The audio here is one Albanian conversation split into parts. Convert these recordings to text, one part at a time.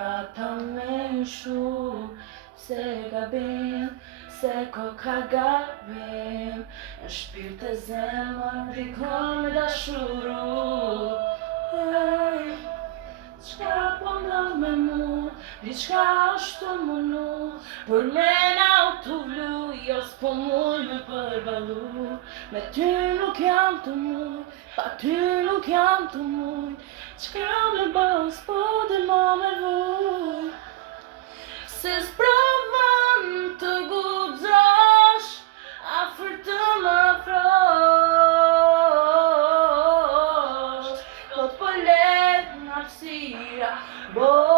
vrata me shu se gabim, se ko ka gabim në shpirt e zemër dikon me dashuru. Qka po ndodh me mu, diçka është të munu, për me na u të vlu, jo s'po muj me përbalu. Me ty nuk jam të muj, pa ty nuk jam të muj, qka me bës po dhe ma me vuj. Se s'provan të guxosh, afër të më afrosh, po t'po let në hapsira bosh.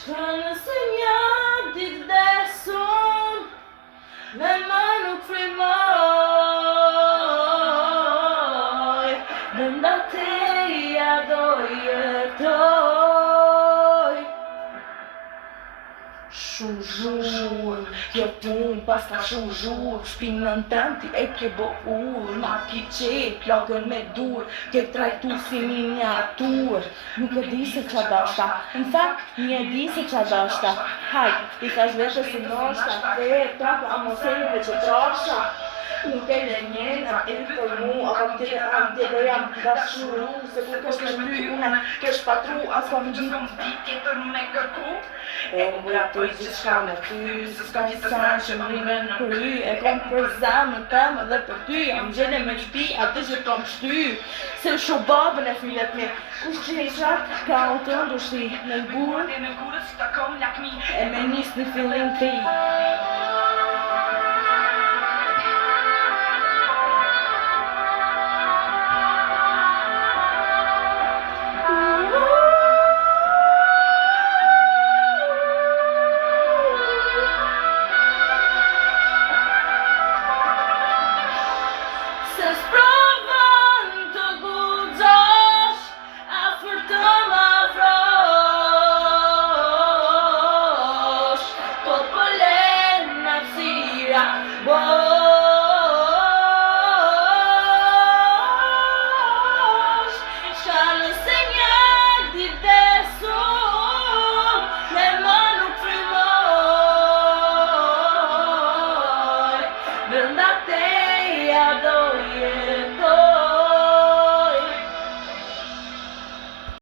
Qka nëse një ditë vdesun, dhe më nuk frymoj, brenda teja do jetoj. Shumë zhur, kjo pun pas ka shumë zhur, shpinën tëm ti e ke bo ur, ma ki qep, plagën me dur, ke trajtu si miniatur. Nuk e di se qa dashta, në fakt një e di se qa dashta. Hajt, i thash vete si noshta, dhe e taka a mosejve që trasha. Nuk e le njena e për mu, apo tjede jam dashuru, se ku kesh me ty une, kesh patru, as ka më gjithë më di tjetër me kërku. E më bratoj gjithçka me ty, se s'ka një sen që më rime në kry, e kom për zemën temë dhe për ty, jam gjene me qdi atë që kom shty. Se shu babën e filet me, kush që e qatë, ka o të ndushti, në gurë, e me nis një fillim ti.